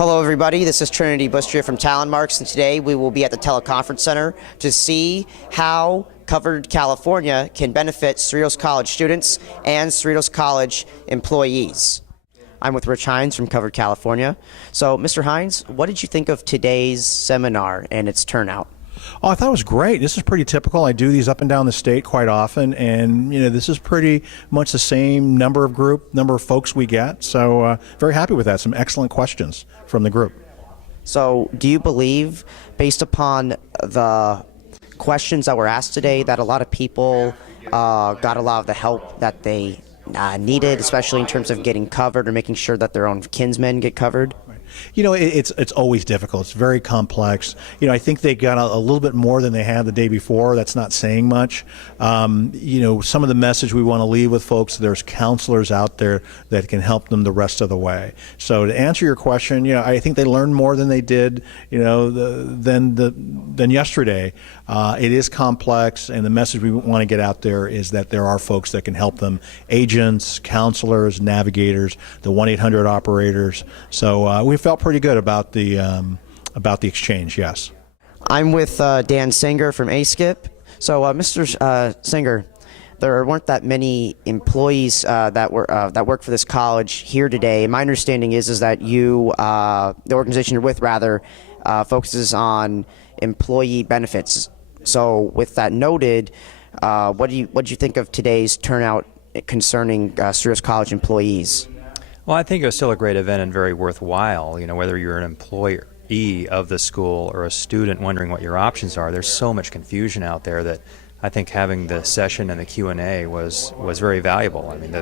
Hello everybody, this is Trinity Bustria from Talon, and today we will be at the Teleconference Center to see how Covered California can benefit Cerritos College students and Cerritos College employees. I'm with Rich Hines from Covered California. So, Mr. Hines, what did you think of today's seminar and its turnout? Oh, I thought it was great. This is pretty typical. I do these up and down the state quite often, and this is pretty much the same number of folks we get. So very happy with that. Some excellent questions from the group. So, do you believe, based upon the questions that were asked today, that a lot of people got a lot of the help that they needed, especially in terms of getting covered or making sure that their own kinsmen get covered? It's always difficult. It's very complex. I think they got a little bit more than they had the day before. That's not saying much. Some of the message we want to leave with folks, there's counselors out there that can help them the rest of the way. So to answer your question, I think they learned more than they did, than yesterday. It is complex, and the message we want to get out there is that there are folks that can help them: agents, counselors, navigators, the 1-800 operators. So we felt pretty good about the exchange. Yes. I'm with Dan Singer from ASKIP. So, Mr. Singer, there weren't that many employees that work for this college here today. My understanding is that you, the organization you're with, rather, focuses on employee benefits. So, with that noted, what did you think of today's turnout concerning Cerritos College employees? Well, I think it was still a great event and very worthwhile. Whether you're an employee of the school or a student wondering what your options are, there's so much confusion out there that I think having the session and the Q&A was very valuable. I mean,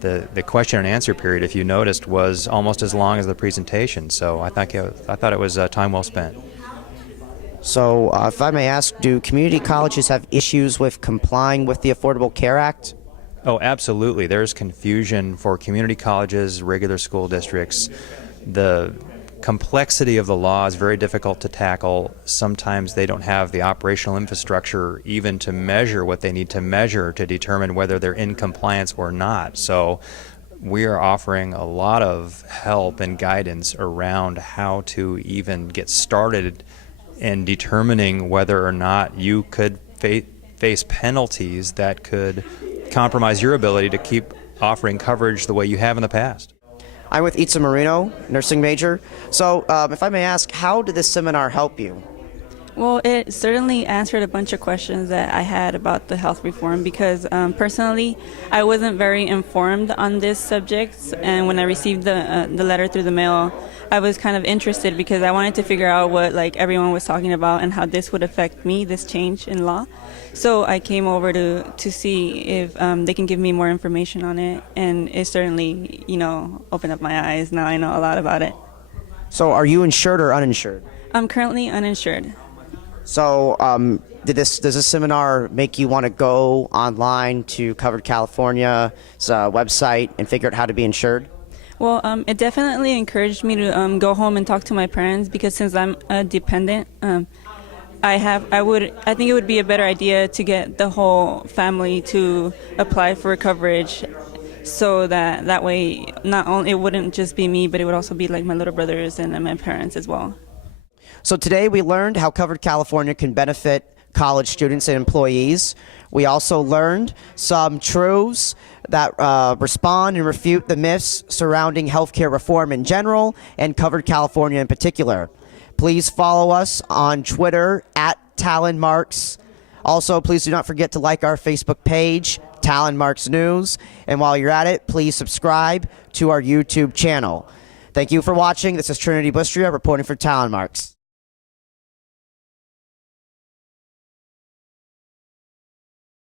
the question and answer period, if you noticed, was almost as long as the presentation. So I thought it was time well spent. So, if I may ask, do community colleges have issues with complying with the Affordable Care Act? Oh, absolutely. There's confusion for community colleges, regular school districts. The complexity of the law is very difficult to tackle. Sometimes they don't have the operational infrastructure even to measure what they need to measure to determine whether they're in compliance or not. So we are offering a lot of help and guidance around how to even get started in determining whether or not you could face penalties that could compromise your ability to keep offering coverage the way you have in the past. I'm with Itza Marino, nursing major. So, if I may ask, how did this seminar help you? Well, it certainly answered a bunch of questions that I had about the health reform because personally, I wasn't very informed on this subject, and when I received the letter through the mail, I was kind of interested because I wanted to figure out what everyone was talking about and how this would affect me, this change in law. So I came over to see if they can give me more information on it, and it certainly, opened up my eyes. Now I know a lot about it. So are you insured or uninsured? I'm currently uninsured. So does this seminar make you want to go online to Covered California's website and figure out how to be insured? Well, it definitely encouraged me to go home and talk to my parents because since I'm a dependent, I think it would be a better idea to get the whole family to apply for coverage, so that way not only it wouldn't just be me, but it would also be my little brothers and my parents as well. So today we learned how Covered California can benefit college students and employees. We also learned some truths that respond and refute the myths surrounding healthcare reform in general and Covered California in particular. Please follow us on Twitter @TalonMarks. Also, please do not forget to like our Facebook page, Talon Marks News. And while you're at it, please subscribe to our YouTube channel. Thank you for watching. This is Trinity Bustria reporting for Talon Marks.